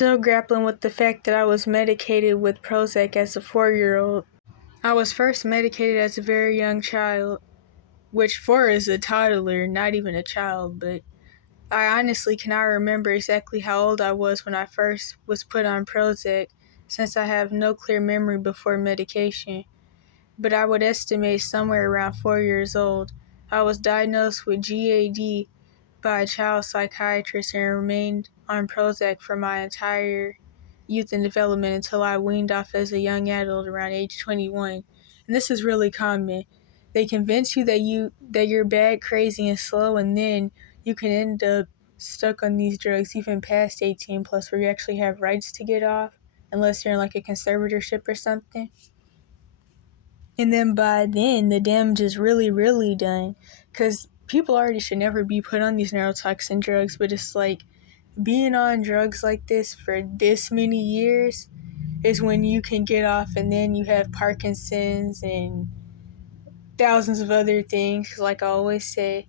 still grappling with the fact that I was medicated with Prozac as a 4-year-old. I was first medicated as a very young child, which 4 is a toddler, not even a child, but I honestly cannot remember exactly how old I was when I first was put on Prozac, since I have no clear memory before medication, but I would estimate somewhere around 4 years old. I was diagnosed with GAD by a child psychiatrist and remained on Prozac for my entire youth and development until I weaned off as a young adult around age 21. And this is really common. They convince you that you're bad, crazy, and slow, and then you can end up stuck on these drugs even past 18 plus, where you actually have rights to get off unless you're in like a conservatorship or something. And then by then, the damage is really, really done, because people already should never be put on these neurotoxin drugs, but it's like being on drugs like this for this many years is when you can get off, and then you have Parkinson's and thousands of other things. Like I always say,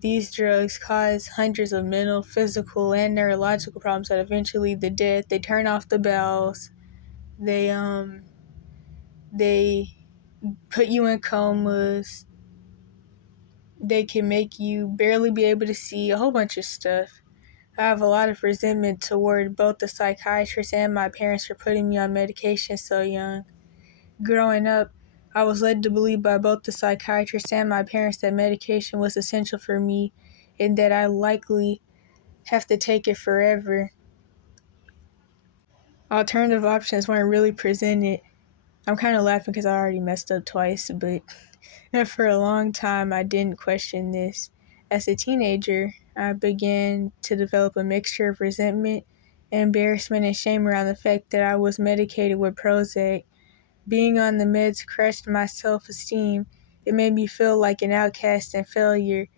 these drugs cause hundreds of mental, physical, and neurological problems that eventually lead to death. They turn off the bowels. They put you in comas. They can make you barely be able to see, a whole bunch of stuff. I have a lot of resentment toward both the psychiatrist and my parents for putting me on medication so young. Growing up, I was led to believe by both the psychiatrist and my parents that medication was essential for me and that I likely have to take it forever. Alternative options weren't really presented. I'm kind of laughing because I already messed up twice, but for a long time I didn't question this. As a teenager, I began to develop a mixture of resentment, embarrassment, and shame around the fact that I was medicated with Prozac. Being on the meds crushed my self-esteem. It made me feel like an outcast and failure.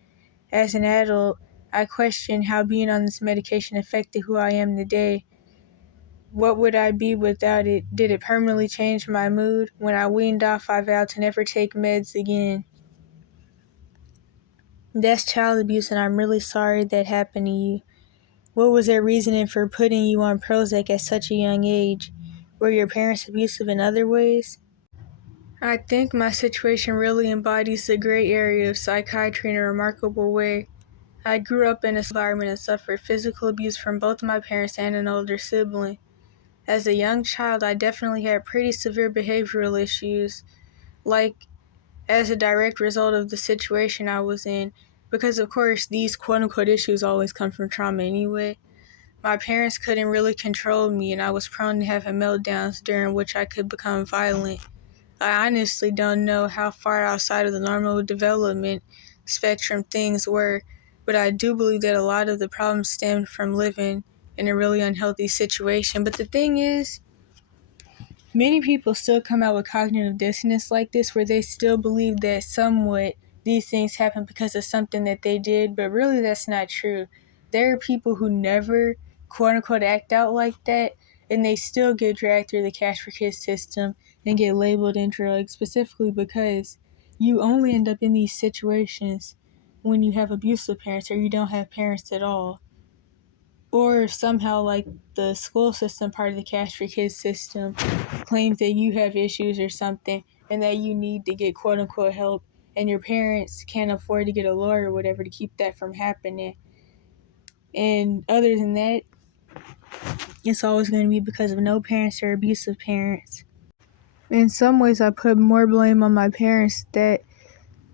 As an adult, I questioned how being on this medication affected who I am today. What would I be without it? Did it permanently change my mood? When I weaned off, I vowed to never take meds again. That's child abuse, and I'm really sorry that happened to you. What was their reasoning for putting you on Prozac at such a young age? Were your parents abusive in other ways? I think my situation really embodies the gray area of psychiatry in a remarkable way. I grew up in a environment and suffered physical abuse from both my parents and an older sibling. As a young child, I definitely had pretty severe behavioral issues, like as a direct result of the situation I was in, because of course these quote-unquote issues always come from trauma anyway. My parents couldn't really control me, and I was prone to having meltdowns during which I could become violent. I honestly don't know how far outside of the normal development spectrum things were, but I do believe that a lot of the problems stemmed from living in a really unhealthy situation. But the thing is, many people still come out with cognitive dissonance like this, where they still believe that somewhat these things happen because of something that they did, but really that's not true. There are people who never, quote unquote, act out like that, and they still get dragged through the cash for kids system and get labeled in drugs, specifically because you only end up in these situations when you have abusive parents or you don't have parents at all. Or somehow, like, the school system, part of the cash for kids system, claims that you have issues or something and that you need to get quote unquote help, and your parents can't afford to get a lawyer or whatever to keep that from happening. And other than that, it's always going to be because of no parents or abusive parents. In some ways, I put more blame on my parents than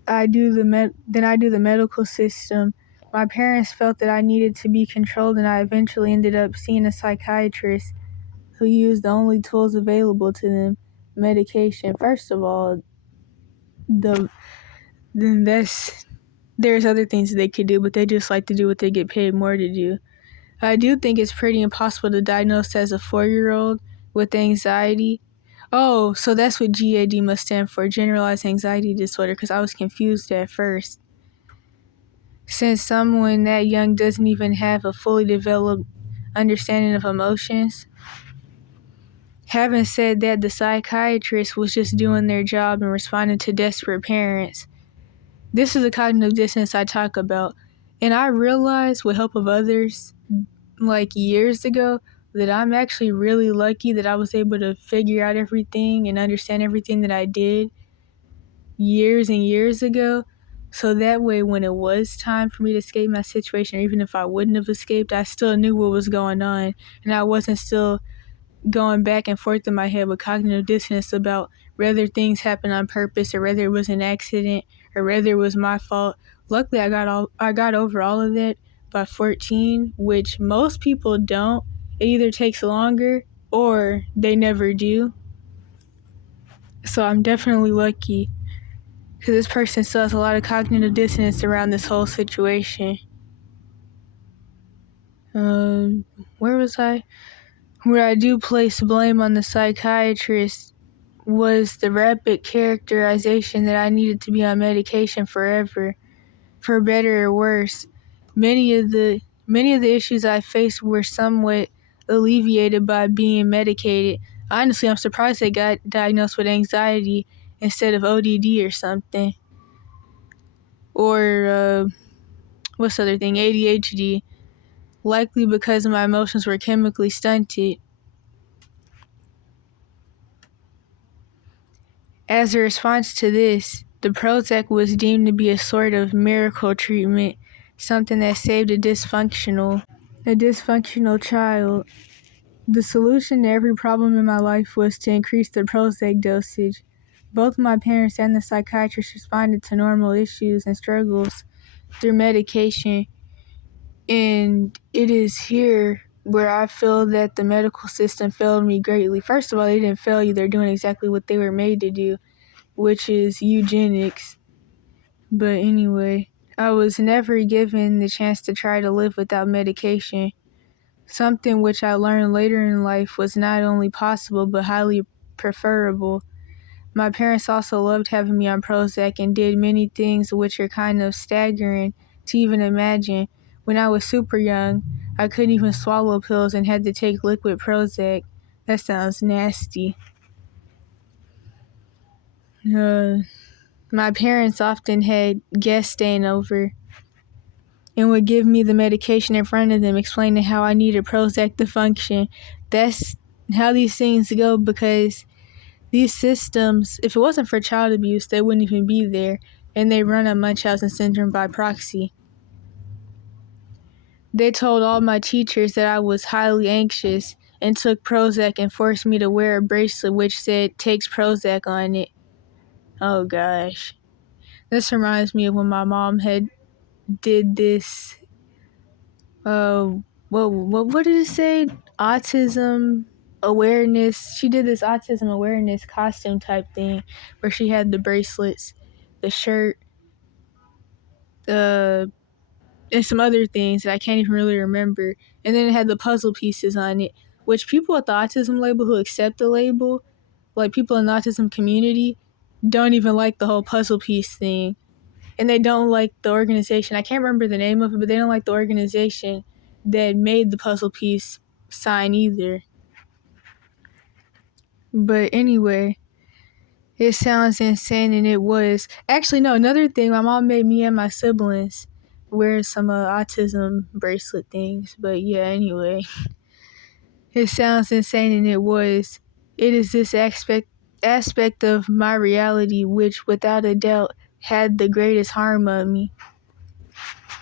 I do the medical system. My parents felt that I needed to be controlled, and I eventually ended up seeing a psychiatrist who used the only tools available to them, medication. First of all, there's other things they could do, but they just like to do what they get paid more to do. I do think it's pretty impossible to diagnose as a 4-year-old with anxiety. Oh, so that's what GAD must stand for, generalized anxiety disorder, because I was confused at first. Since someone that young doesn't even have a fully developed understanding of emotions. Having said that, the psychiatrist was just doing their job and responding to desperate parents. This is the cognitive dissonance I talk about. And I realized with help of others, like years ago, that I'm actually really lucky that I was able to figure out everything and understand everything that I did years and years ago. So that way, when it was time for me to escape my situation, or even if I wouldn't have escaped, I still knew what was going on. And I wasn't still going back and forth in my head with cognitive dissonance about whether things happened on purpose or whether it was an accident or whether it was my fault. Luckily, I got over all of that by 14, which most people don't. It either takes longer or they never do. So I'm definitely lucky because this person still has a lot of cognitive dissonance around this whole situation. Where was I? Where I do place blame on the psychiatrist was the rapid characterization that I needed to be on medication forever, for better or worse. Many of the issues I faced were somewhat alleviated by being medicated. Honestly, I'm surprised I got diagnosed with anxiety instead of ODD or something. Or, what's the other thing? ADHD. Likely because my emotions were chemically stunted. As a response to this, the Prozac was deemed to be a sort of miracle treatment, something that saved a dysfunctional child. The solution to every problem in my life was to increase the Prozac dosage. Both my parents and the psychiatrist responded to normal issues and struggles through medication, and it is here where I feel that the medical system failed me greatly. First of all, they didn't fail you. They're doing exactly what they were made to do, which is eugenics. But anyway, I was never given the chance to try to live without medication, something which I learned later in life was not only possible but highly preferable. My parents also loved having me on Prozac and did many things which are kind of staggering to even imagine. When I was super young, I couldn't even swallow pills and had to take liquid Prozac. That sounds nasty. My parents often had guests staying over and would give me the medication in front of them, explaining how I needed Prozac to function. That's how these things go, because these systems, if it wasn't for child abuse, they wouldn't even be there, and they run on Munchausen syndrome by proxy. They told all my teachers that I was highly anxious and took Prozac and forced me to wear a bracelet which said "takes Prozac" on it. Oh gosh. This reminds me of when my mom had did this what did it say? Autism awareness. She did this autism awareness costume type thing where she had the bracelets, the shirt, and some other things that I can't even really remember. And then it had the puzzle pieces on it, which people with the autism label who accept the label, like people in the autism community, don't even like the whole puzzle piece thing. And they don't like the organization. I can't remember the name of it, but they don't like the organization that made the puzzle piece sign either. But anyway, it sounds insane, and it was. Actually, no, another thing, my mom made me and my siblings wear some autism bracelet things. But yeah, anyway, it sounds insane, and it was. It is this aspect of my reality which, without a doubt, had the greatest harm on me.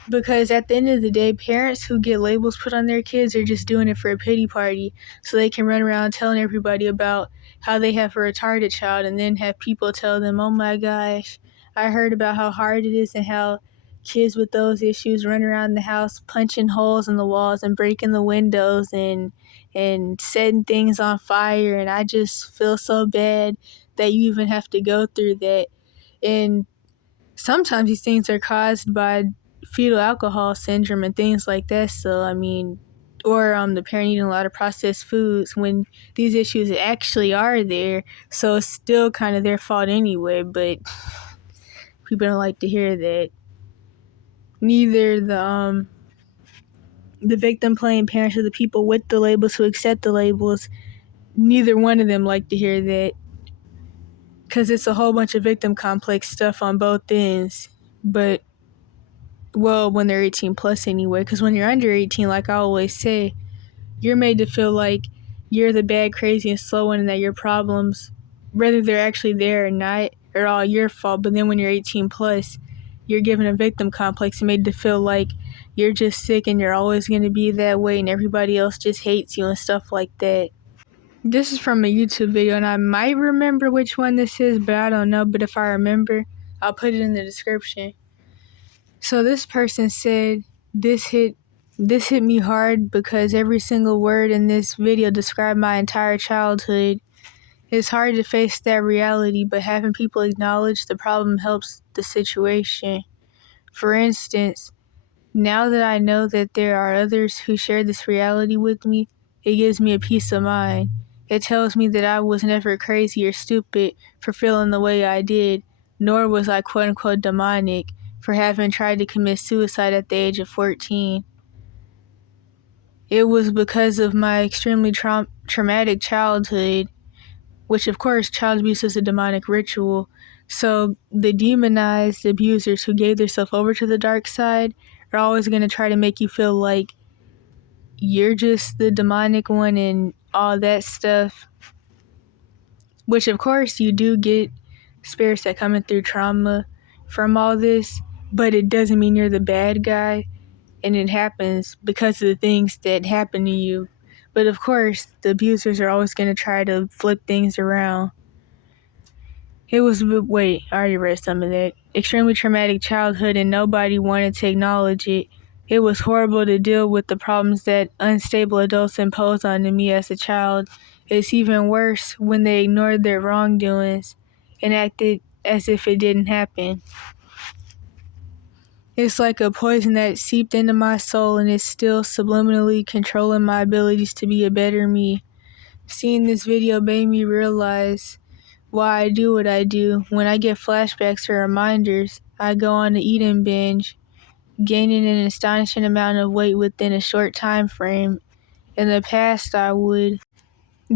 Because at the end of the day, parents who get labels put on their kids are just doing it for a pity party so they can run around telling everybody about how they have a retarded child, and then have people tell them, oh my gosh, I heard about how hard it is and how kids with those issues run around the house punching holes in the walls and breaking the windows and setting things on fire, and I just feel so bad that you even have to go through that. And sometimes these things are caused by fetal alcohol syndrome and things like that. So, I mean, or the parent eating a lot of processed foods when these issues actually are there. So it's still kind of their fault anyway, but people don't like to hear that. Neither the victim playing parents or the people with the labels who accept the labels, neither one of them like to hear that. Because it's a whole bunch of victim complex stuff on both ends. But well, when they're 18 plus anyway, because when you're under 18, like I always say, You're made to feel like you're the bad, crazy, and slow one and that your problems, whether they're actually there or not, are all your fault. But then when you're 18 plus, you're given a victim complex and made to feel like you're just sick and you're always going to be that way and everybody else just hates you and stuff like that. This is from a YouTube video, and I might remember which one this is, but I don't know. But if I remember, I'll put it in the description. So this person said, this hit me hard because every single word in this video described my entire childhood. It's hard to face that reality, but having people acknowledge the problem helps the situation. For instance, now that I know that there are others who share this reality with me, it gives me a peace of mind. It tells me that I was never crazy or stupid for feeling the way I did, nor was I quote-unquote demonic for having tried to commit suicide at the age of 14. It was because of my extremely traumatic childhood, which of course child abuse is a demonic ritual. So the demonized abusers who gave themselves over to the dark side are always going to try to make you feel like you're just the demonic one and all that stuff. Which of course you do get spirits that come in through trauma from all this, but it doesn't mean you're the bad guy, and it happens because of the things that happen to you. But of course, the abusers are always going to try to flip things around. I already read some of that. Extremely traumatic childhood and nobody wanted to acknowledge it. It was horrible to deal with the problems that unstable adults imposed on me as a child. It's even worse when they ignored their wrongdoings and acted as if it didn't happen. It's like a poison that seeped into my soul and is still subliminally controlling my abilities to be a better me. Seeing this video made me realize why I do what I do. When I get flashbacks or reminders, I go on an eating binge, gaining an astonishing amount of weight within a short time frame. In the past, I would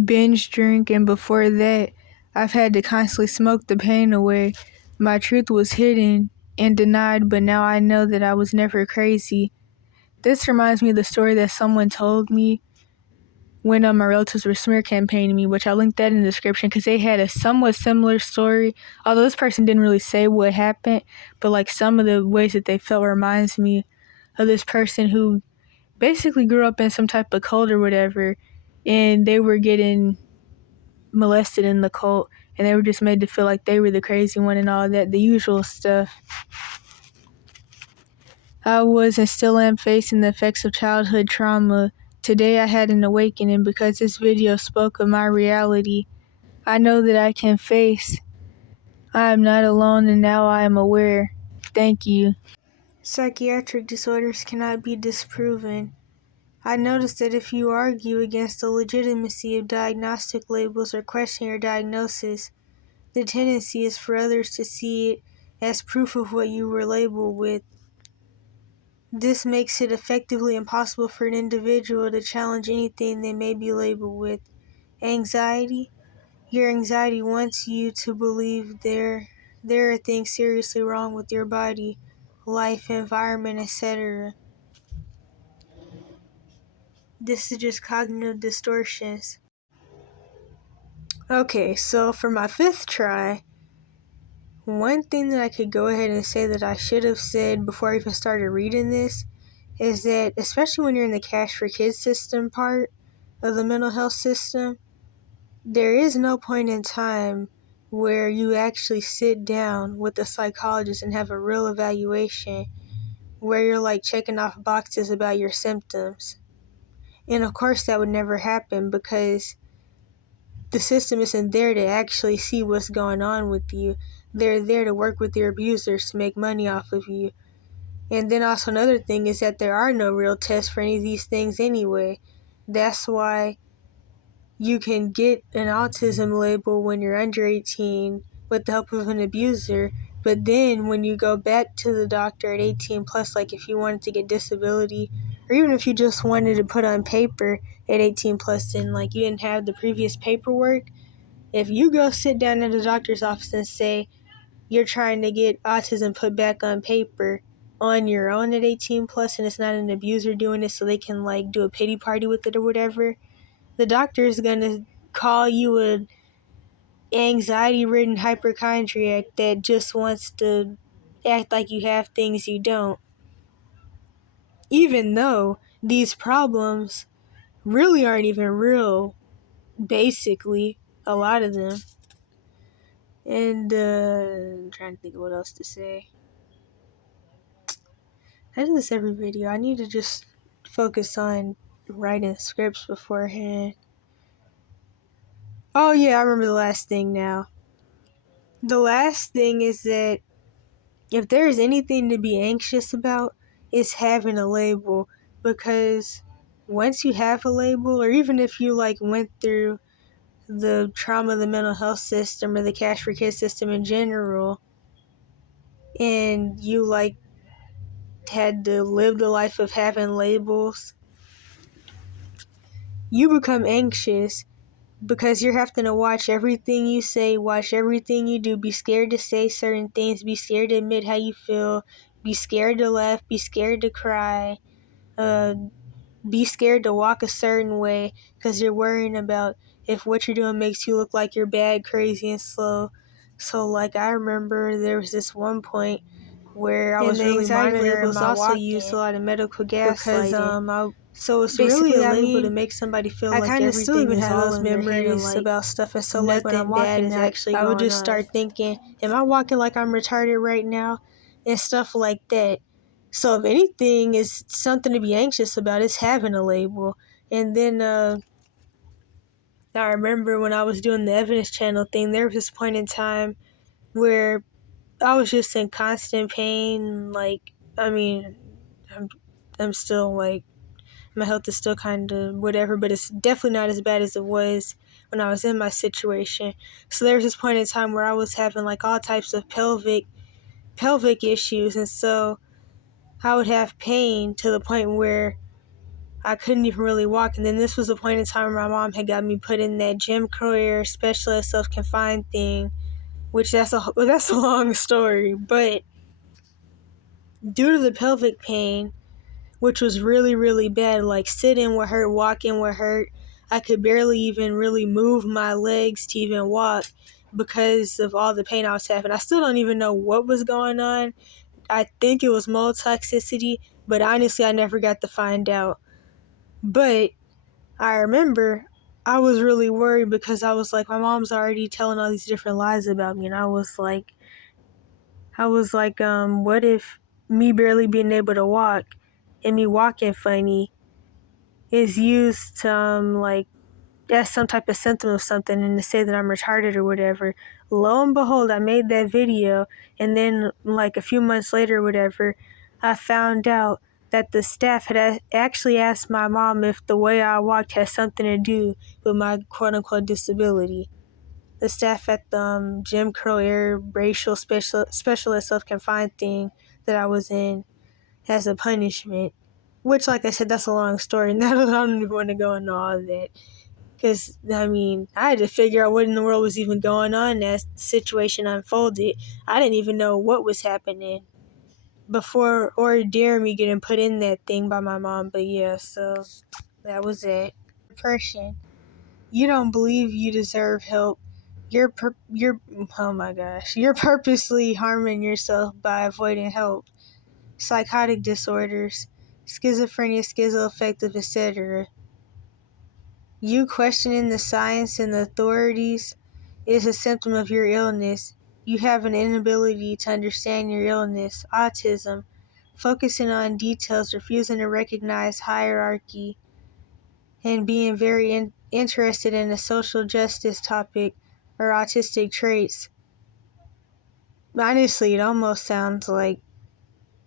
binge drink, and before that, I've had to constantly smoke the pain away. My truth was hidden and denied, but now I know that I was never crazy. This reminds me of the story that someone told me when my relatives were smear campaigning me, which I'll link that in the description because they had a somewhat similar story. Although this person didn't really say what happened, but like some of the ways that they felt reminds me of this person who basically grew up in some type of cult or whatever, and they were getting molested in the cult, and they were just made to feel like they were the crazy one and all that, the usual stuff. I was and still am facing the effects of childhood trauma. Today I had an awakening because this video spoke of my reality. I know that I can face. I am not alone and now I am aware. Thank you. Psychiatric disorders cannot be disproven. I noticed that if you argue against the legitimacy of diagnostic labels or question your diagnosis, the tendency is for others to see it as proof of what you were labeled with. This makes it effectively impossible for an individual to challenge anything they may be labeled with. Anxiety. Your anxiety wants you to believe there are things seriously wrong with your body, life, environment, etc. This is just cognitive distortions. Okay, so for my 5th try, one thing that I could go ahead and say that I should have said before I even started reading this is that, especially when you're in the Cash for Kids system part of the mental health system, there is no point in time where you actually sit down with a psychologist and have a real evaluation where you're like checking off boxes about your symptoms. And of course that would never happen because the system isn't there to actually see what's going on with you. They're there to work with your abusers to make money off of you. And then also another thing is that there are no real tests for any of these things anyway. That's why you can get an autism label when you're under 18 with the help of an abuser, but then when you go back to the doctor at 18 plus, like if you wanted to get disability, or even if you just wanted to put on paper at 18 plus and like you didn't have the previous paperwork, if you go sit down at a doctor's office and say you're trying to get autism put back on paper, on your own at 18 plus and it's not an abuser doing it so they can like do a pity party with it or whatever, the doctor is gonna call you a anxiety-ridden hypochondriac that just wants to act like you have things you don't, even though these problems really aren't even real, basically, a lot of them. And I'm trying to think of what else to say. I do this every video. I need to just focus on writing scripts beforehand. Oh yeah, I remember the last thing now. The last thing is that if there is anything to be anxious about, it's having a label, because once you have a label, or even if you like went through the trauma of the mental health system or the Cash for Kids system in general, and you like had to live the life of having labels, you become anxious because you're having to watch everything you say, watch everything you do, be scared to say certain things, be scared to admit how you feel, be scared to laugh, be scared to cry, be scared to walk a certain way because you're worrying about if what you're doing makes you look like you're bad, crazy, and slow. So, like, I remember there was this one point where I was really monitoring my walking. Used a lot of medical gaslighting. So it's really a label to make somebody feel like everything still even is all in their head and like about stuff. And so like when I'm walking, is actually I would just start thinking, am I walking like I'm retarded right now? And stuff like that. So if anything is something to be anxious about, it's having a label. And then I remember when I was doing the evidence channel thing, there was this point in time where I was just in constant pain. Like, I mean, I'm still like, my health is still kind of whatever, but it's definitely not as bad as it was when I was in my situation. So there was this point in time where I was having like all types of pelvic issues, and so I would have pain to the point where I couldn't even really walk. And then this was the point in time where my mom had got me put in that Jim Crow era special ed self-confined thing, which that's a long story. But due to the pelvic pain, which was really, really bad, like sitting would hurt, walking would hurt. I could barely even really move my legs to even walk because of all the pain I was having. I still don't even know what was going on. I think it was mold toxicity, but honestly, I never got to find out. But I remember I was really worried because I was like, my mom's already telling all these different lies about me. And I was like, what if me barely being able to walk and me walking funny is used to, like, as some type of symptom of something and to say that I'm retarded or whatever. Lo and behold, I made that video, and then like a few months later or whatever, I found out that the staff had actually asked my mom if the way I walked had something to do with my quote-unquote disability. The staff at the Jim Crow era racial specialist self-confined thing that I was in as a punishment. Which, like I said, that's a long story, and I don't even want to go into all of that. Because, I mean, I had to figure out what in the world was even going on as the situation unfolded. I didn't even know what was happening before or during me getting put in that thing by my mom. But yeah, so that was it. Depression. You don't believe you deserve help. You're oh my gosh. You're purposely harming yourself by avoiding help. Psychotic disorders, schizophrenia, schizoaffective, etc. You questioning the science and the authorities is a symptom of your illness. You have an inability to understand your illness, autism, focusing on details, refusing to recognize hierarchy, and being very interested in a social justice topic or autistic traits. Honestly, it almost sounds like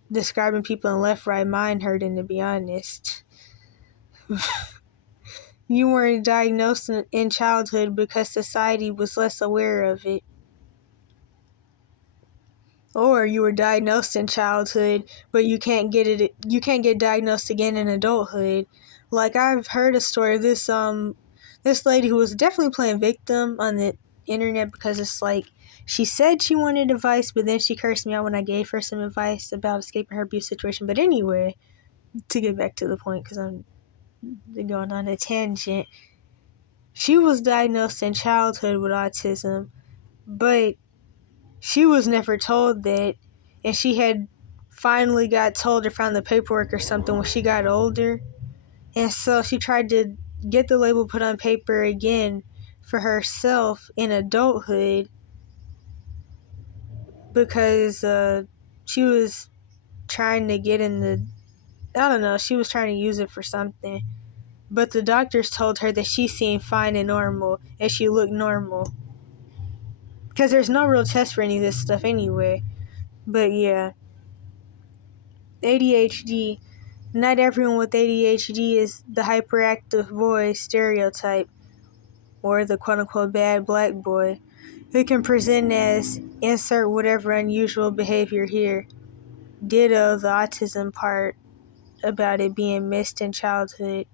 describing people in left-right mind hurting, to be honest. You weren't diagnosed in childhood because society was less aware of it. Or you were diagnosed in childhood, but you can't get diagnosed again in adulthood. Like, I've heard a story of this lady who was definitely playing victim on the internet, because it's like She said she wanted advice, but then she cursed me out when I gave her some advice about escaping her abuse situation. But anyway, to get back to the point, because I'm going on a tangent, she was diagnosed in childhood with autism, but she was never told that, and she had finally got told or found the paperwork or something when she got older. And so she tried to get the label put on paper again for herself in adulthood because she was trying to get in the, I don't know, she was trying to use it for something. But the doctors told her that she seemed fine and normal, and she looked normal. Because there's no real test for any of this stuff anyway. But yeah. ADHD. Not everyone with ADHD is the hyperactive boy stereotype, or the quote-unquote bad black boy, who can present as insert whatever unusual behavior here. Ditto the autism part about it being missed in childhood.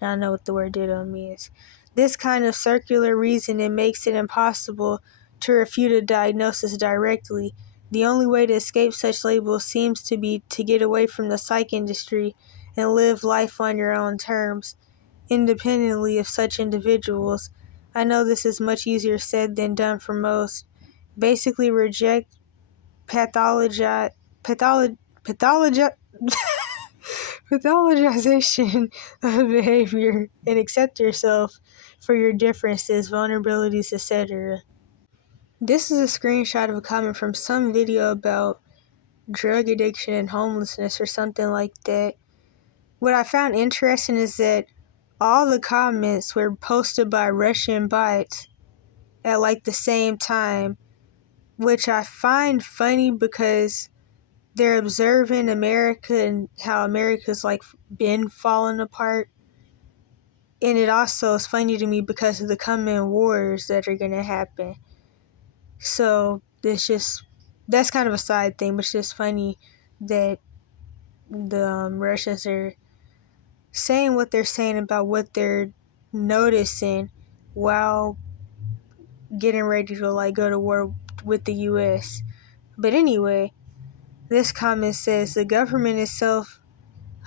I don't know what the word ditto means. This kind of circular reasoning makes it impossible to refute a diagnosis directly. The only way to escape such labels seems to be to get away from the psych industry and live life on your own terms, independently of such individuals. I know this is much easier said than done for most. Basically reject pathologi- patholo- pathologi- pathologization of behavior and accept yourself for your differences, vulnerabilities, etc. This is a screenshot of a comment from some video about drug addiction and homelessness or something like that. What I found interesting is that all the comments were posted by Russian bots at like the same time, which I find funny because they're observing America and how America's like been falling apart. And it also is funny to me because of the coming wars that are going to happen. So that's kind of a side thing, but it's just funny that the Russians are saying what they're saying about what they're noticing while getting ready to like go to war with the US. But anyway, this comment says the government itself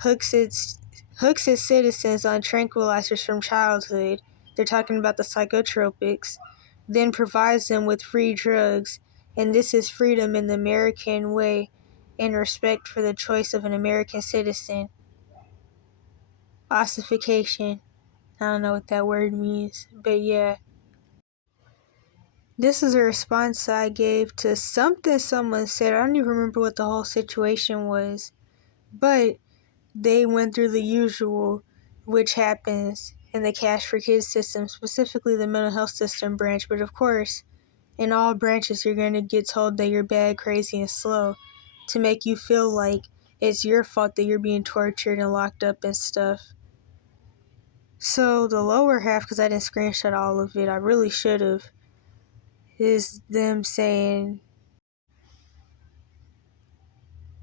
hooks its citizens on tranquilizers from childhood. They're talking about the psychotropics, then provides them with free drugs, and this is freedom in the American way and respect for the choice of an American citizen. Ossification. I don't know what that word means, but yeah. This is a response I gave to something someone said. I don't even remember what the whole situation was, but they went through the usual, which happens in the Cash for Kids system, specifically the mental health system branch. But of course, in all branches, you're going to get told that you're bad, crazy, and slow to make you feel like it's your fault that you're being tortured and locked up and stuff. So the lower half, because I didn't screenshot all of it, I really should have, is them saying,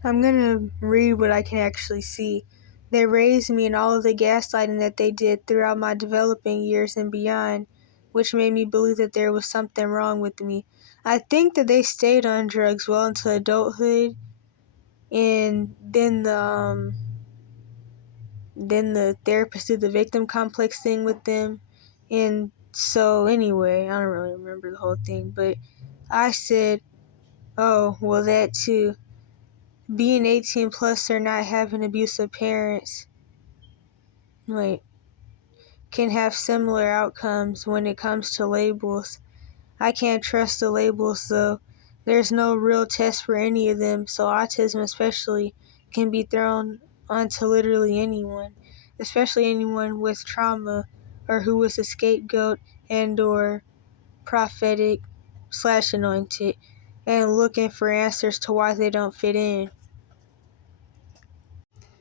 I'm going to read what I can actually see. They raised me in all of the gaslighting that they did throughout my developing years and beyond, which made me believe that there was something wrong with me. I think that they stayed on drugs well into adulthood, and then the therapist did the victim complex thing with them. And so anyway, I don't really remember the whole thing, but I said, oh, well, that too. Being 18 plus or not having abusive parents, can have similar outcomes when it comes to labels. I can't trust the labels though. There's no real test for any of them, so autism especially can be thrown onto literally anyone, especially anyone with trauma or who was a scapegoat and or prophetic / anointed and looking for answers to why they don't fit in.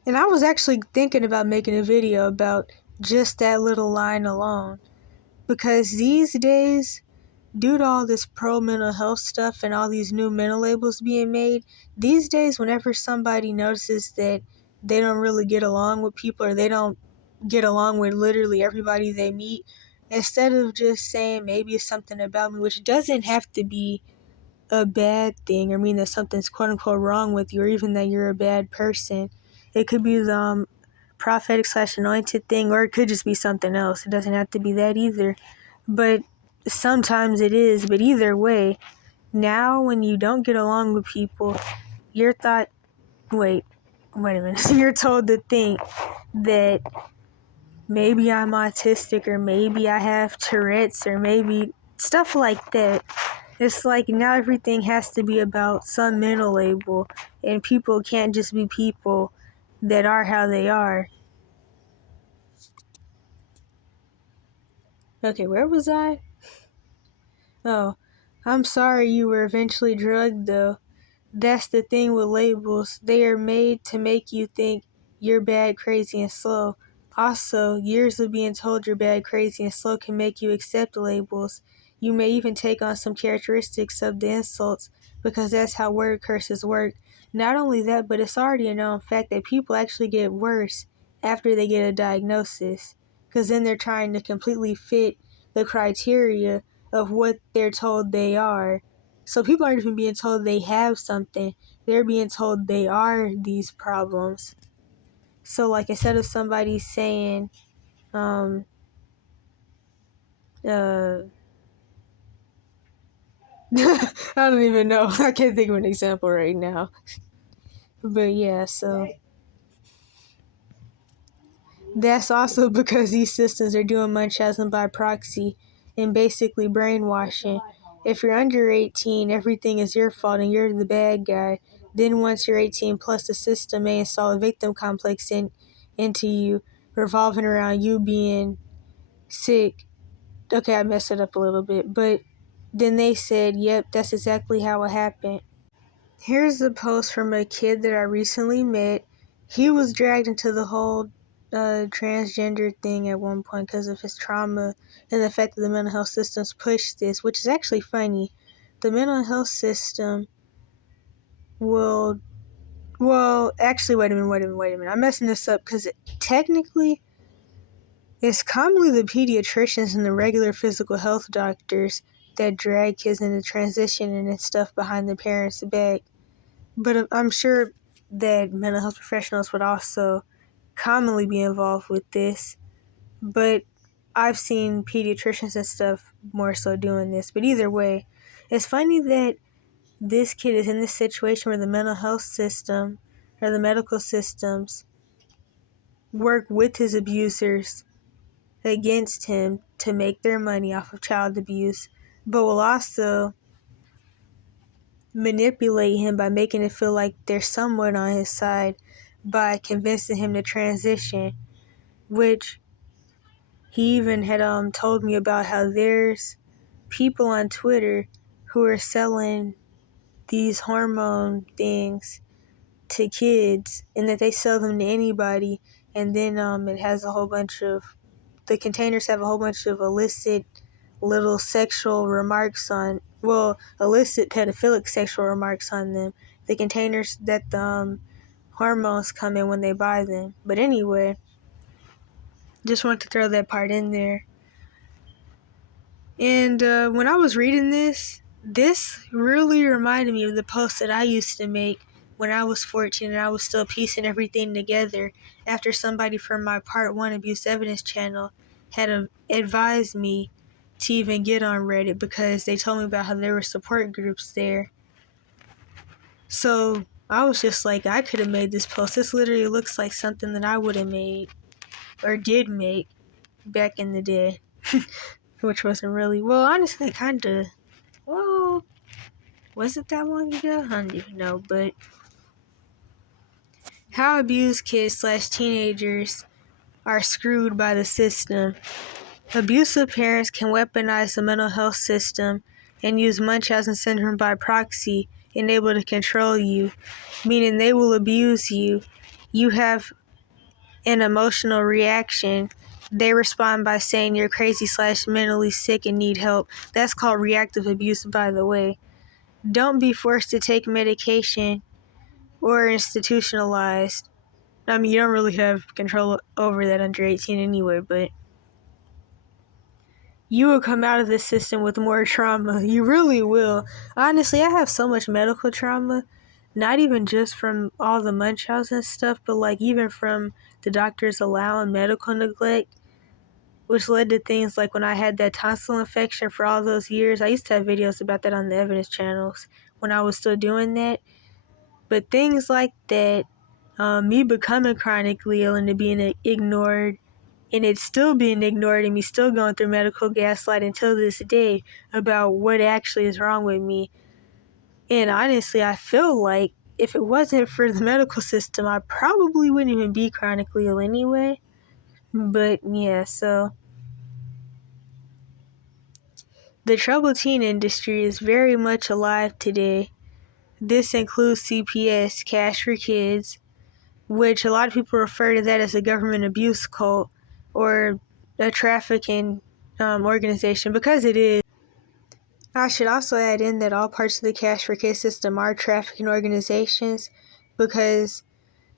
And I was actually thinking about making a video about just that little line alone. Because these days, due to all this pro mental health stuff and all these new mental labels being made, these days whenever somebody notices that they don't really get along with people or they don't get along with literally everybody they meet, instead of just saying maybe it's something about me, which doesn't have to be a bad thing or mean that something's quote unquote wrong with you or even that you're a bad person. It could be the prophetic / anointed thing, or it could just be something else. It doesn't have to be that either. But sometimes it is. But either way, now when you don't get along with people, you're thought, wait a minute, you're told to think that maybe I'm autistic or maybe I have Tourette's or maybe stuff like that. It's like now everything has to be about some mental label, and people can't just be people that are how they are. Okay, where was I? Oh, I'm sorry you were eventually drugged though. That's the thing with labels. They are made to make you think you're bad, crazy, and slow. Also, years of being told you're bad, crazy, and slow can make you accept labels. You may even take on some characteristics of the insults because that's how word curses work. Not only that, but it's already a known fact that people actually get worse after they get a diagnosis because then they're trying to completely fit the criteria of what they're told they are. So people aren't even being told they have something. They're being told they are these problems. So like instead of somebody saying, I don't even know. I can't think of an example right now. But yeah, so that's also because these systems are doing Munchausen by proxy and basically brainwashing. If you're under 18, everything is your fault and you're the bad guy. Then once you're 18 plus, the system may install a victim complex into you, revolving around you being sick. Okay, I messed it up a little bit, but then they said, yep, that's exactly how it happened. Here's a post from a kid that I recently met. He was dragged into the whole transgender thing at one point because of his trauma and the fact that the mental health systems push this, which is actually funny. The mental health system will, actually, wait a minute. I'm messing this up because technically it's commonly the pediatricians and the regular physical health doctors that drag kids into transition and stuff behind the parents' back. But I'm sure that mental health professionals would also commonly be involved with this. But I've seen pediatricians and stuff more so doing this. But either way, it's funny that this kid is in this situation where the mental health system or the medical systems work with his abusers against him to make their money off of child abuse, but will also manipulate him by making it feel like they're somewhat on his side by convincing him to transition, which he even had told me about how there's people on Twitter who are selling these hormone things to kids and that they sell them to anybody, and then it has a whole bunch of the containers have a whole bunch of illicit little sexual remarks on, illicit pedophilic sexual remarks on them. The containers that the hormones come in when they buy them. But anyway, just want to throw that part in there. And when I was reading this really reminded me of the post that I used to make when I was 14 and I was still piecing everything together after somebody from my Part 1 Abuse Evidence channel had advised me to even get on Reddit because they told me about how there were support groups there. So I was just like, I could have made this post. This literally looks like something that I would have made or did make back in the day. Which wasn't really, honestly, was it that long ago? I don't even know, but how abused kids / teenagers are screwed by the system. Abusive parents can weaponize the mental health system and use Munchausen syndrome by proxy and able to control you, meaning they will abuse you. You have an emotional reaction. They respond by saying you're crazy / mentally sick and need help. That's called reactive abuse, by the way. Don't be forced to take medication or institutionalized. I mean, you don't really have control over that under 18 anyway, but you will come out of this system with more trauma. You really will. Honestly, I have so much medical trauma, not even just from all the Munchausen and stuff, but like even from the doctors allowing medical neglect, which led to things like when I had that tonsil infection for all those years. I used to have videos about that on the evidence channels when I was still doing that. But things like that, me becoming chronically ill and it being ignored, and it's still being ignored, and me still going through medical gaslight until this day about what actually is wrong with me. And honestly, I feel like if it wasn't for the medical system, I probably wouldn't even be chronically ill anyway. But yeah, so the troubled teen industry is very much alive today. This includes CPS, Cash for Kids, which a lot of people refer to that as a government abuse cult or a trafficking organization, because it is. I should also add in that all parts of the Cash for Kids system are trafficking organizations, because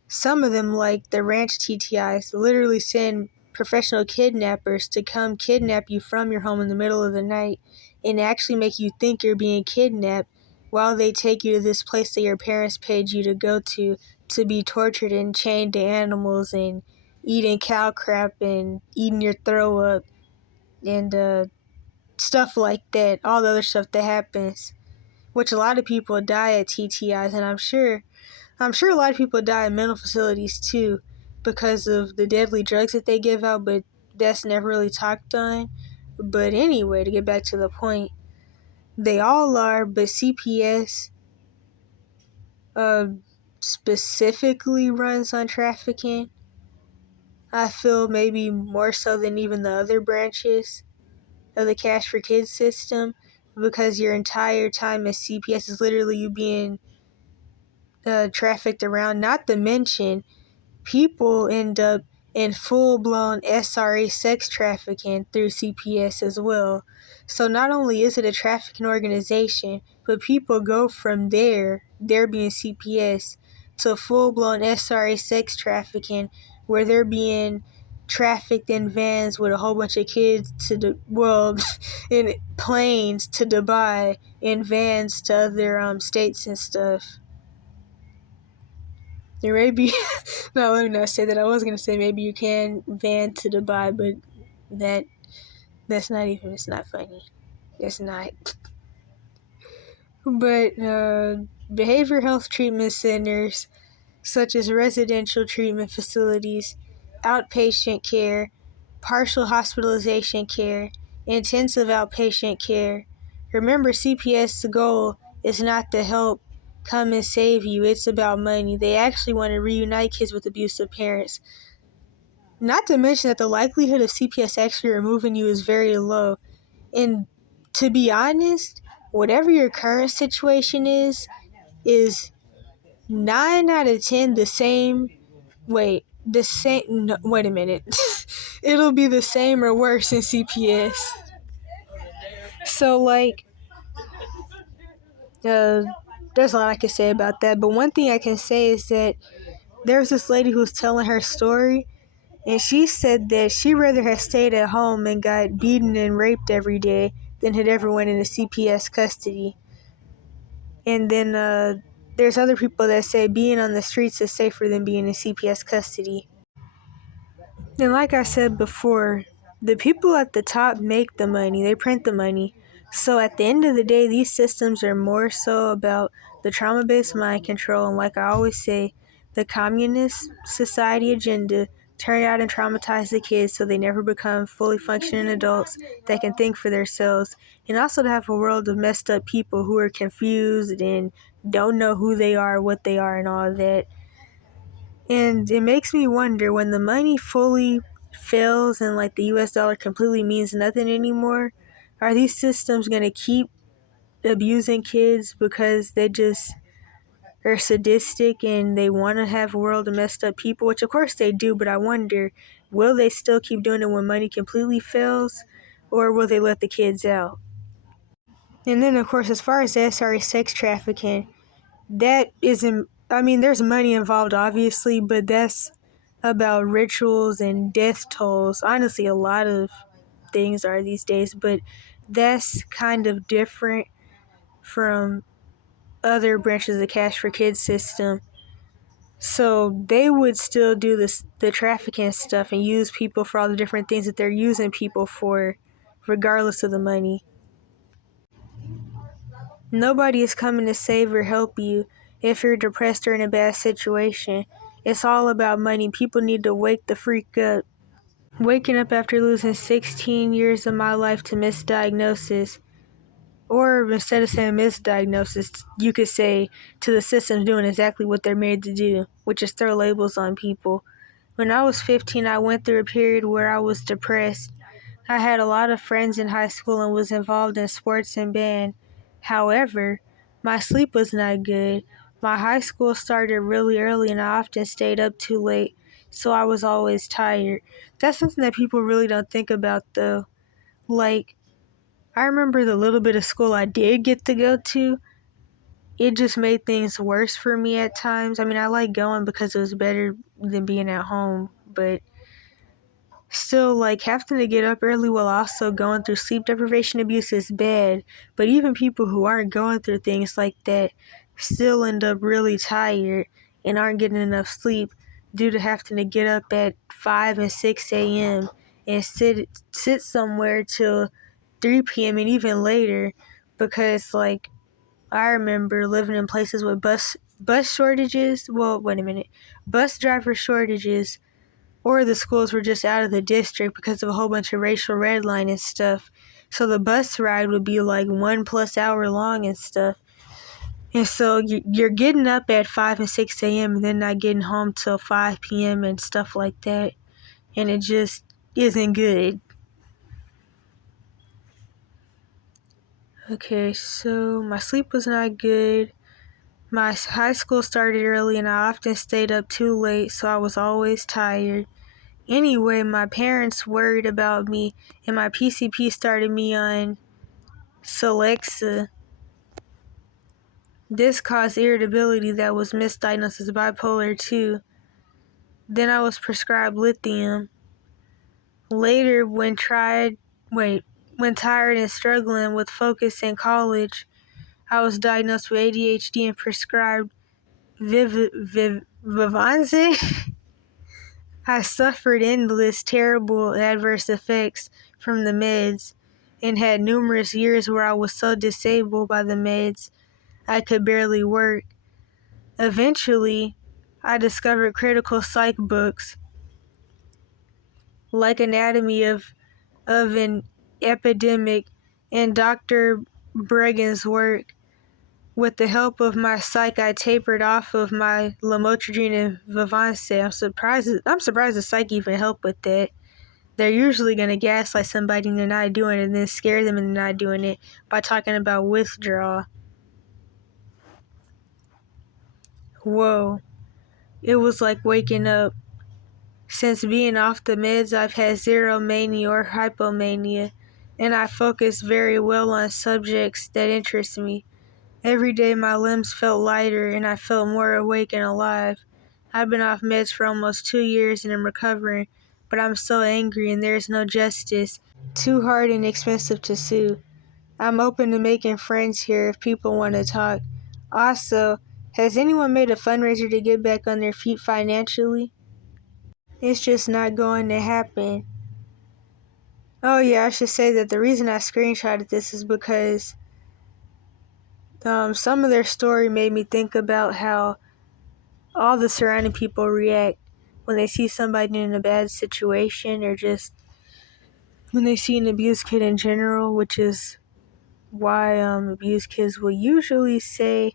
some of them, like the ranch TTIs, literally send professional kidnappers to come kidnap you from your home in the middle of the night and actually make you think you're being kidnapped while they take you to this place that your parents paid you to go to be tortured and chained to animals and eating cow crap and eating your throw up and stuff like that, all the other stuff that happens, which a lot of people die at TTIs, and I'm sure a lot of people die in mental facilities too because of the deadly drugs that they give out, but that's never really talked on. But anyway, to get back to the point, they all are, but CPS specifically runs on trafficking. I feel maybe more so than even the other branches of the Cash for Kids system, because your entire time as CPS is literally you being trafficked around. Not to mention, people end up in full-blown SRA sex trafficking through CPS as well. So not only is it a trafficking organization, but people go from there being CPS, to full-blown SRA sex trafficking, where they're being trafficked in vans with a whole bunch of kids in planes to Dubai, in vans to other states and stuff. Or maybe, no, let me not say that. I was going to say maybe you can van to Dubai, but that's not even, it's not funny. It's not. But behavioral health treatment centers, such as residential treatment facilities, outpatient care, partial hospitalization care, intensive outpatient care. Remember, CPS's goal is not to help come and save you. It's about money. They actually want to reunite kids with abusive parents. Not to mention that the likelihood of CPS actually removing you is very low. And to be honest, whatever your current situation is 9 out of 10 the same. Wait a minute. It'll be the same or worse in CPS. So, like, there's a lot I can say about that. But one thing I can say is that there was this lady who was telling her story, and she said that she'd rather have stayed at home and got beaten and raped every day than had ever went into CPS custody. And then there's other people that say being on the streets is safer than being in CPS custody. And like I said before, the people at the top make the money. They print the money. So at the end of the day, these systems are more so about the trauma-based mind control. And like I always say, the communist society agenda: turn out and traumatize the kids so they never become fully functioning adults that can think for themselves. And also to have a world of messed up people who are confused and don't know who they are, what they are, and all of that. And it makes me wonder, when the money fully fails and like the US dollar completely means nothing anymore, are these systems going to keep abusing kids because they just are sadistic and they want to have a world of messed up people? Which of course they do, but I wonder, will they still keep doing it when money completely fails, or will they let the kids out? And then of course, as far as the SRA sex trafficking, that isn't, I mean, there's money involved obviously, but that's about rituals and death tolls. Honestly, a lot of things are these days, but that's kind of different from other branches of the Cash for Kids system. So they would still do the trafficking stuff and use people for all the different things that they're using people for, regardless of the money. Nobody is coming to save or help you if you're depressed or in a bad situation. It's all about money. People need to wake the freak up. Waking up after losing 16 years of my life to misdiagnosis, or instead of saying misdiagnosis, you could say to the system doing exactly what they're made to do, which is throw labels on people. When I was 15, I went through a period where I was depressed. I had a lot of friends in high school and was involved in sports and band. However, my sleep was not good. My high school started really early and I often stayed up too late, so I was always tired. That's something that people really don't think about though. Like, I remember the little bit of school I did get to go to, it just made things worse for me at times. I mean, I like going because it was better than being at home, but still, like, having to get up early while also going through sleep deprivation abuse is bad. But even people who aren't going through things like that still end up really tired and aren't getting enough sleep due to having to get up at 5 and 6 a.m. and sit somewhere till 3 p.m. and even later, because, like, I remember living in places with bus shortages. Well, wait a minute. Bus driver shortages, or the schools were just out of the district because of a whole bunch of racial redlining stuff. So the bus ride would be like 1+ hour long and stuff. And so you're getting up at 5 and 6 a.m. and then not getting home till 5 p.m. and stuff like that. And it just isn't good. Okay, so my sleep was not good. My high school started early and I often stayed up too late, so I was always tired. Anyway, my parents worried about me and my PCP started me on Celexa. This caused irritability that was misdiagnosed as bipolar 2. Then I was prescribed lithium. Later, when tired and struggling with focus in college, I was diagnosed with ADHD and prescribed Vivanze. I suffered endless, terrible adverse effects from the meds and had numerous years where I was so disabled by the meds I could barely work. Eventually, I discovered critical psych books like Anatomy of an Epidemic and Dr. Bregan's work. With the help of my psych, I tapered off of my lamotrigine and Vivance. I'm surprised the psych even helped with that. They're usually going to gaslight somebody and they're not doing it and then scare them into not doing it by talking about withdrawal. Whoa. It was like waking up. Since being off the meds, I've had zero mania or hypomania, and I focus very well on subjects that interest me. Every day my limbs felt lighter and I felt more awake and alive. I've been off meds for almost 2 years and I'm recovering, but I'm so angry and there's no justice. Too hard and expensive to sue. I'm open to making friends here if people want to talk. Also, has anyone made a fundraiser to get back on their feet financially? It's just not going to happen. Oh yeah, I should say that the reason I screenshotted this is because some of their story made me think about how all the surrounding people react when they see somebody in a bad situation, or just when they see an abused kid in general, which is why abused kids will usually say,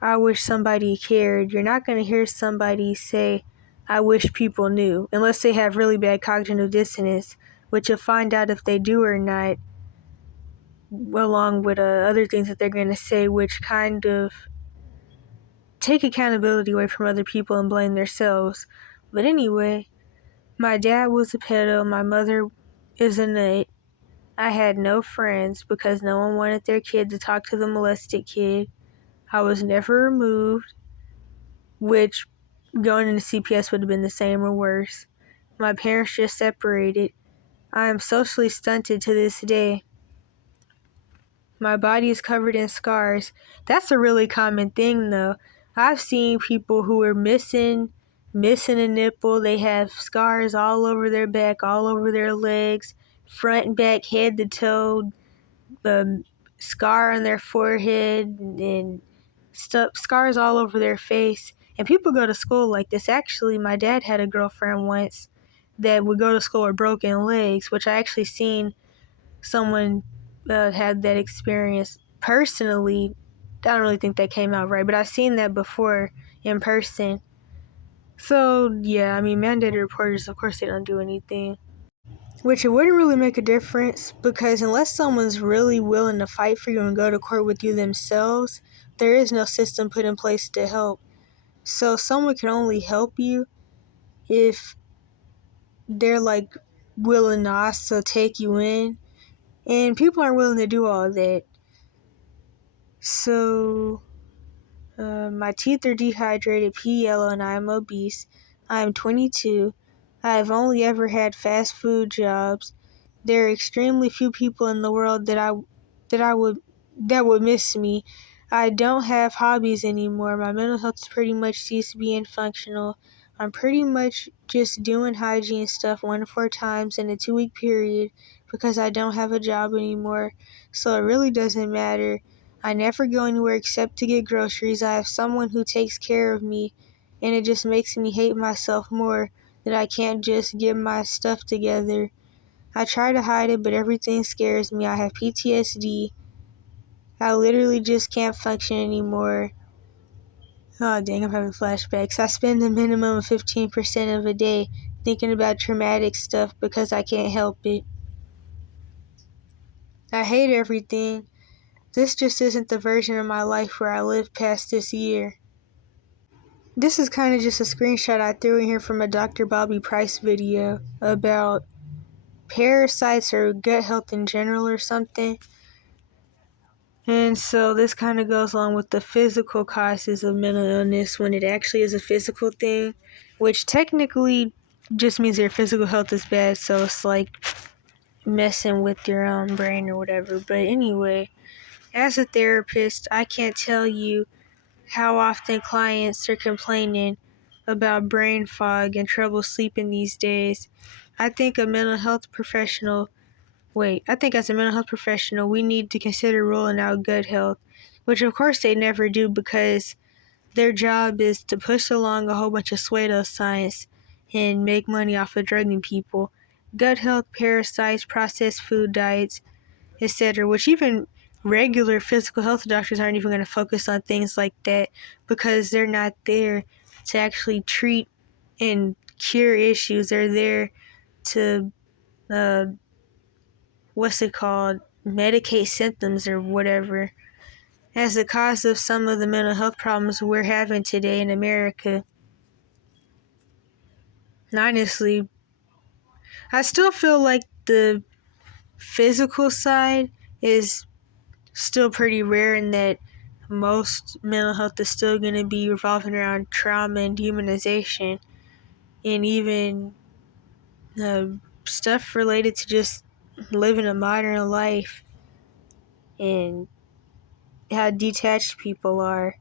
I wish somebody cared. You're not going to hear somebody say, I wish people knew, unless they have really bad cognitive dissonance, which you'll find out if they do or not, along with other things that they're going to say, which kind of take accountability away from other people and blame themselves. But anyway, my dad was a pedo, my mother is a nut. I had no friends because no one wanted their kid to talk to the molested kid. I was never removed, which going into CPS would have been the same or worse. My parents just separated. I am socially stunted to this day. My body is covered in scars. That's a really common thing though. I've seen people who are missing a nipple. They have scars all over their back, all over their legs, front and back, head to toe, scar on their forehead, and scars all over their face. And people go to school like this. Actually, my dad had a girlfriend once that would go to school with broken legs, which I actually seen someone had that experience personally. I don't really think that came out right, but I've seen that before in person. So yeah, I mean, mandated reporters, of course, they don't do anything. Which it wouldn't really make a difference because unless someone's really willing to fight for you and go to court with you themselves, there is no system put in place to help. So someone can only help you if they're like willing to also take you in. And people aren't willing to do all that. So my teeth are dehydrated, pee yellow, and I am obese. I am 22. I have only ever had fast food jobs. There are extremely few people in the world that would miss me. I don't have hobbies anymore. My mental health pretty much ceased being functional. I'm pretty much just doing hygiene stuff 1 to 4 times in a 2-week period because I don't have a job anymore. So it really doesn't matter. I never go anywhere except to get groceries. I have someone who takes care of me, and it just makes me hate myself more that I can't just get my stuff together. I try to hide it, but everything scares me. I have PTSD. I literally just can't function anymore. Oh dang, I'm having flashbacks. I spend a minimum of 15% of a day thinking about traumatic stuff because I can't help it. I hate everything. This just isn't the version of my life where I live past this year. This is kind of just a screenshot I threw in here from a Dr. Bobby Price video about parasites or gut health in general or something. And so this kind of goes along with the physical causes of mental illness when it actually is a physical thing, which technically just means your physical health is bad, so it's like messing with your own brain or whatever. But anyway, as a therapist, I can't tell you how often clients are complaining about brain fog and trouble sleeping these days. I think a mental health professional I think as a mental health professional, we need to consider ruling out gut health, which of course they never do because their job is to push along a whole bunch of pseudoscience and make money off of drugging people. Gut health, parasites, processed food diets, etc., which even regular physical health doctors aren't even going to focus on things like that because they're not there to actually treat and cure issues. They're there to medicate symptoms or whatever, as the cause of some of the mental health problems we're having today in America. And honestly, I still feel like the physical side is still pretty rare in that most mental health is still going to be revolving around trauma and dehumanization and even stuff related to just living a modern life and how detached people are.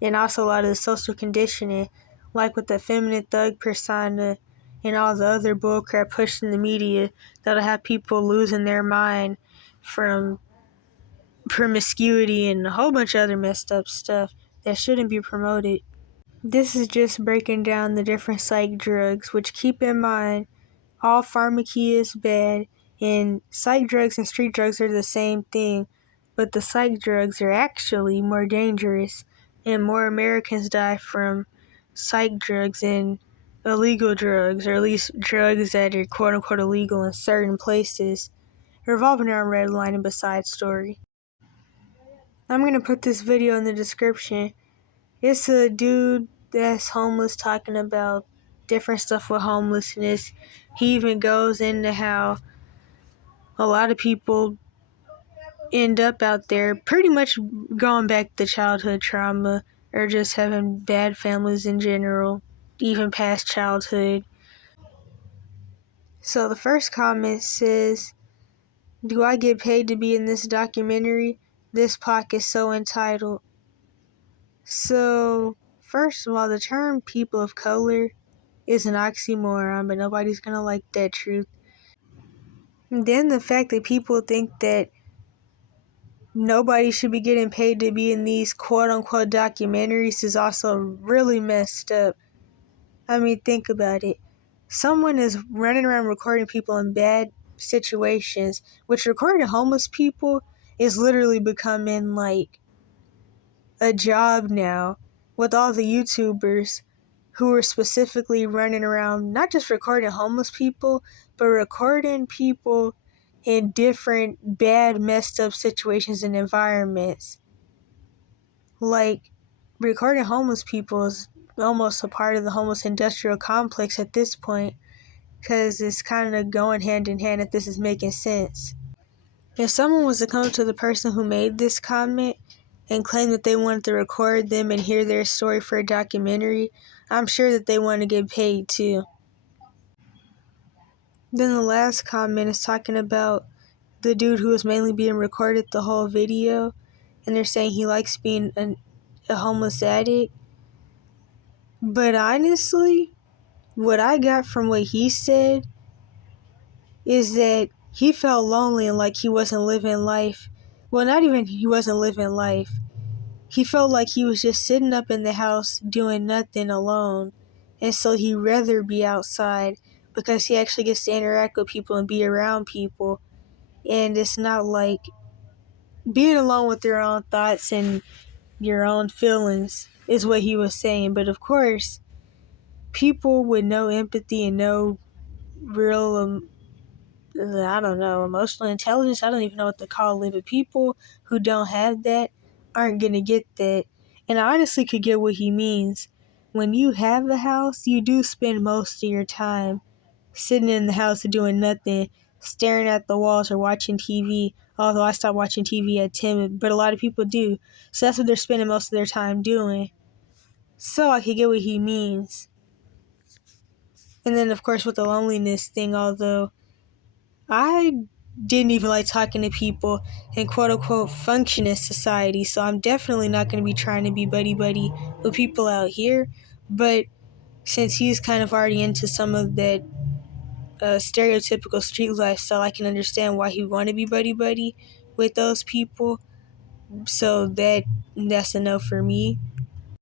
And also a lot of the social conditioning, like with the feminine thug persona and all the other bullcrap pushed in the media that'll have people losing their mind from promiscuity and a whole bunch of other messed up stuff that shouldn't be promoted. This is just breaking down the different psych drugs, which keep in mind all pharmacy is bad, and psych drugs and street drugs are the same thing, but the psych drugs are actually more dangerous, and more Americans die from psych drugs than illegal drugs, or at least drugs that are quote-unquote illegal in certain places, revolving around redlining and beside story. I'm going to put this video in the description. It's a dude that's homeless talking about different stuff with homelessness. He even goes into how a lot of people end up out there pretty much going back to childhood trauma or just having bad families in general, even past childhood. So the first comment says, "Do I get paid to be in this documentary? This POC is so entitled." So, first of all, the term people of color is an oxymoron, but nobody's gonna like that truth. And then the fact that people think that nobody should be getting paid to be in these quote-unquote documentaries is also really messed up. I mean, think about it. Someone is running around recording people in bad situations, which recording homeless people is literally becoming like a job now, with all the YouTubers who are specifically running around not just recording homeless people, but recording people in different bad, messed up situations and environments. Like, recording homeless people is almost a part of the homeless industrial complex at this point, because it's kind of going hand in hand if this is making sense. If someone was to come to the person who made this comment and claim that they wanted to record them and hear their story for a documentary, I'm sure that they want to get paid too. Then the last comment is talking about the dude who was mainly being recorded the whole video, and they're saying he likes being a homeless addict. But honestly, what I got from what he said is that he felt lonely and like he wasn't living life. Well, not even he wasn't living life. He felt like he was just sitting up in the house doing nothing alone. And so he'd rather be outside because he actually gets to interact with people and be around people. And it's not like being alone with your own thoughts and your own feelings is what he was saying. But of course, people with no empathy and no real I don't know, emotional intelligence, I don't even know what to call it, but people who don't have that aren't going to get that. And I honestly could get what he means. When you have a house, you do spend most of your time sitting in the house doing nothing, staring at the walls or watching TV. Although I stopped watching TV at 10, but a lot of people do. So that's what they're spending most of their time doing. So I could get what he means. And then, of course, with the loneliness thing, although I didn't even like talking to people in quote-unquote functionist society, so I'm definitely not going to be trying to be buddy-buddy with people out here. But since he's kind of already into some of that stereotypical street lifestyle, I can understand why he would want to be buddy-buddy with those people. So that's a no for me.